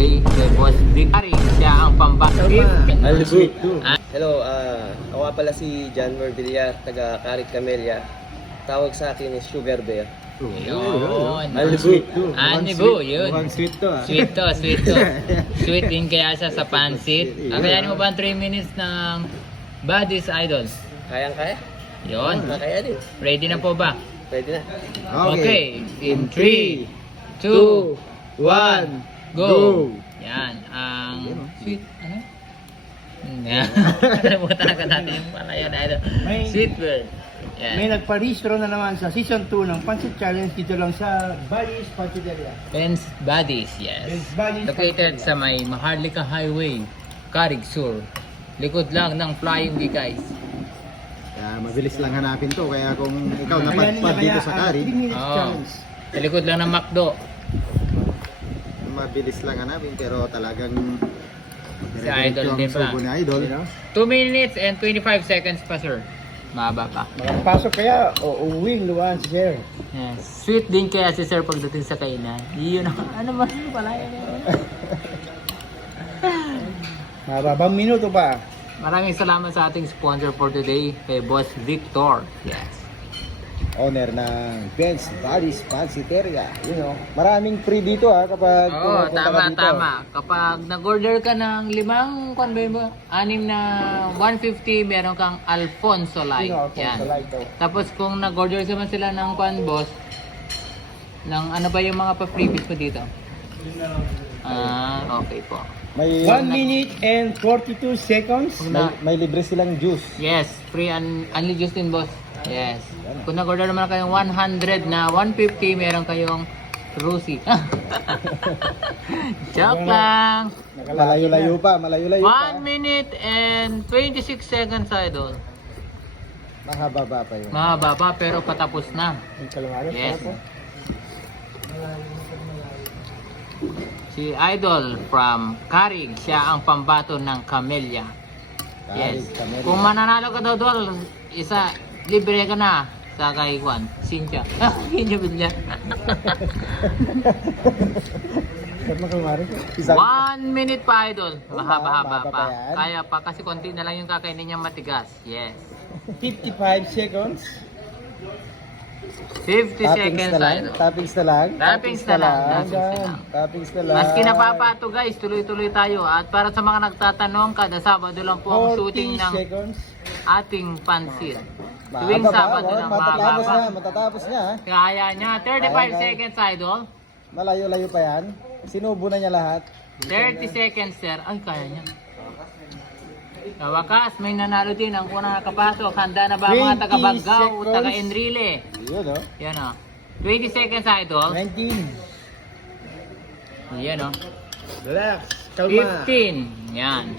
today kay Boss Dick. Siya ang pambato. Hello, ako nga pala si John Villar, taga Carig Camellia. Tawag sa akin is Sugar Bear. Yun. Alibu. Anibu, yun. Mukhang sweet to ah. Sweet to. Sweet din kaya siya sa pansit. Kakayanin mo ba ang 3 minutes ng Buddy's Idol? Kayang-kaya? Yun. Kaya din. Ready na po ba? Pwede na. Okay. In 3, 2, 1, go! Yan. Ang sweet, ano? Yan. Nakalimutan agad natin yung palayan idol. Sweet bird. Yan. May nagparehistro na naman sa Season 2 ng Pancit Challenge dito lang sa Buddy's Panciteria. Ben's Buddies, yes. Ben's Buddies Located Panciteria. sa may Maharlika Highway, Carig Sur. Likod lang ng Flying V, guys. Kaya mabilis lang hanapin to. Kaya kung ikaw Kaya napadpad kaya, dito sa Carig, 3 minutes Oo. challenge. Sa likod lang ng McDo. mabilis lang hanapin. Pero talagang Si Idol din pa. subo ni Idol. 2 minutes and 25 seconds pa, sir. Mahaba pa. Makapasok kaya o uwing luwan si Sir. Yes. Sweet din kaya si sir pagdating sa kainan. Yun ano ba pala yan? Mababang minuto pa. Maraming salamat sa ating sponsor for today, kay Boss Victor. Yes. Owner ng Ben's Buddy's Panciteria. You know, maraming free dito kapag Oo, pumunta ka tama, dito. tama. Kapag nag-order ka ng 6 na 150, meron kang Alfonso Light. Sino, Alfonso Yan. Light, oh. Tapos kung nag-order naman sila ng boss, ng ano ba yung mga pa-freebies mo dito? Okay po. May, 1 minute and 42 seconds. may libre silang juice. Yes, free unli juice din, boss. Yes. Kung nag-order naman kayong 100 na 150, meron kayong Rusi. Joke lang. Malayo-layo pa, malayo-layo 1 pa. minute and 26 seconds, idol. Mahaba pa yun. Mahaba pa, pero patapos na. Yung kalawari, Yes. para po. Si Idol from Carig, siya ang pambato ng Camellia. Yes. Camellia. Kung mananalo ka daw doon, libre ka na sa kay Juan, Cynthia. Hindi ba niya? Ba't mo kalawari? 1 minute pa, Idol. Mahaba-haba mahaba pa. pa yan. Kaya pa kasi konti na lang yung kakainin niya matigas. Yes. 55 seconds. 50 Toppings seconds, na lang. Idol. Toppings na lang. Toppings na lang. Toppings na lang. Toppings na lang. Maski napapato, guys, tuloy-tuloy tayo. At para sa mga nagtatanong, kada Sabado lang po ang 40 shooting ng seconds. ating pansit. Tuwing Mahaba pa, Sabado lang, matatapos mahaba. na, matatapos niya. Kaya niya, 35 Kaya. seconds, Idol. Malayo-layo pa yan. Sinubo na niya lahat. 30 seconds, sir. Ay, kaya niya. Sa wakas, may nanalo din ang unang nakapasok. Handa na ba ang mga 20 taga-Baggao o seconds. taga-Enrile? Yun, oh. Yan o. 20 seconds, Idol. 19. Yan o. Relax. Kalma. 15. Yan.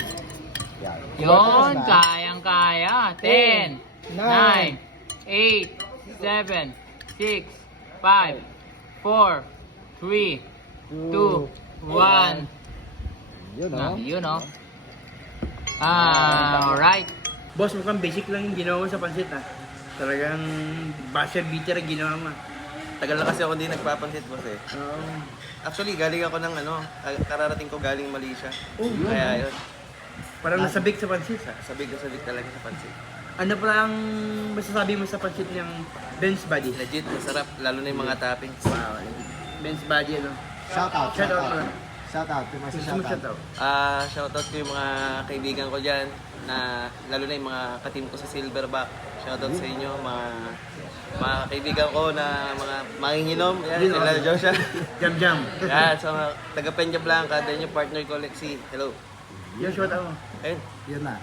Yan. Yun, Batas na. kayang-kaya. 10, 9, 8, 7, 6, 5, 4, 3, 2, 1. Yun, oh. Yun o. Alright. Boss, mukhang basic lang yung ginawa mo sa pansit Talagang basher beater ang ginawa mo. Tagal na kasi ako hindi nagpapansit, boss eh. Actually, galing ako ng kararating ko galing Malaysia. Kaya yun, Parang nasabik sa pansit sabig na sabig talaga sa pansit. Ano pa ang masasabi mo sa pansit ng Ben's Buddy? Legit, masarap, lalo na yung mga toppings. Wow. Ben's Buddy, ano? Shout out, Shout shout out. out. Shout out. May Gusto shout mo shout out. out? Shoutout ko yung mga kaibigan ko dyan, na lalo na yung mga kateam ko sa Silverback. Shoutout sa inyo, mga kaibigan ko na mga manginginom. Yan, sila Joshua. Jam. Yan, sa mga taga Peña Blanca, then yung partner ko, Lexi. Hello. Yung shout out mo. Ayun. Yun na.